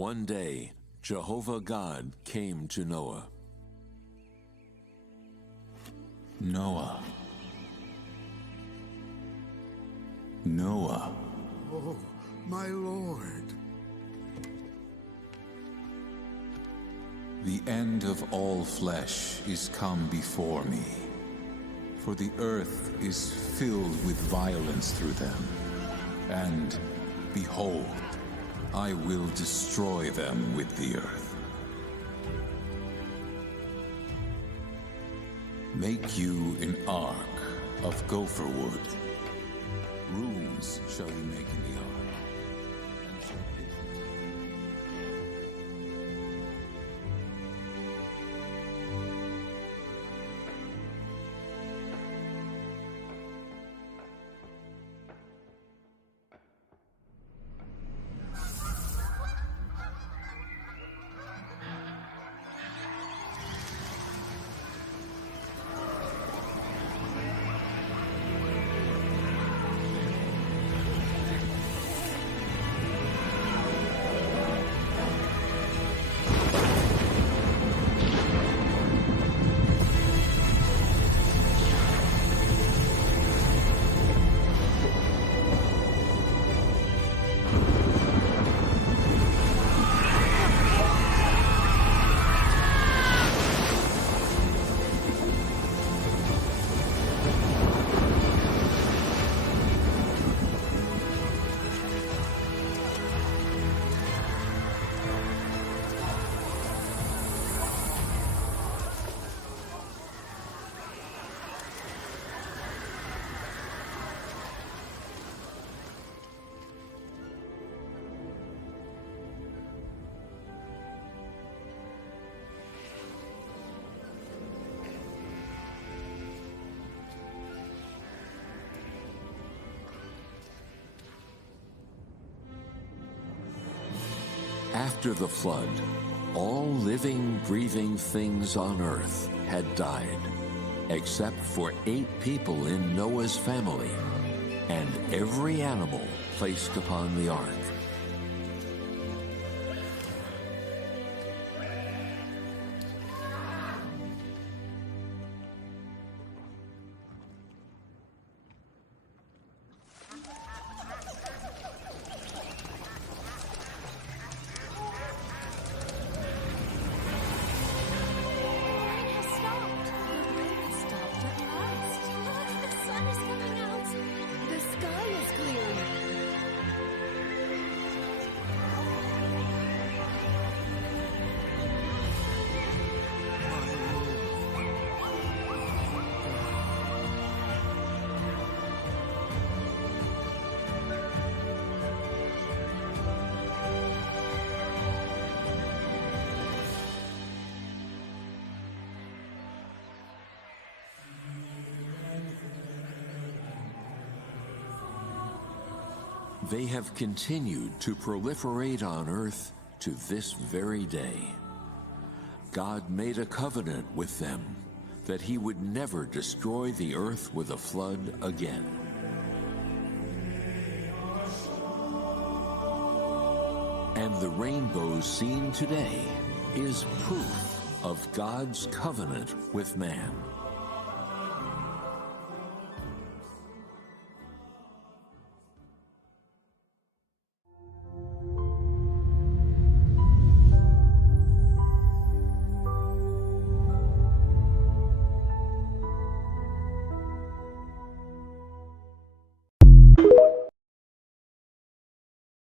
One day, Jehovah God came to Noah. Noah. Noah. Oh, my lord. The end of all flesh is come before me, for the earth is filled with violence through them. And, behold, I will destroy them with the earth. Make you an ark of gopher wood. Rooms shall you make in the ark. And shall After the flood, all living, breathing things on earth had died, except for 8 people in Noah's family, and every animal placed upon the ark. They have continued to proliferate on earth to this very day. God made a covenant with them that he would never destroy the earth with a flood again. And the rainbow seen today is proof of God's covenant with man.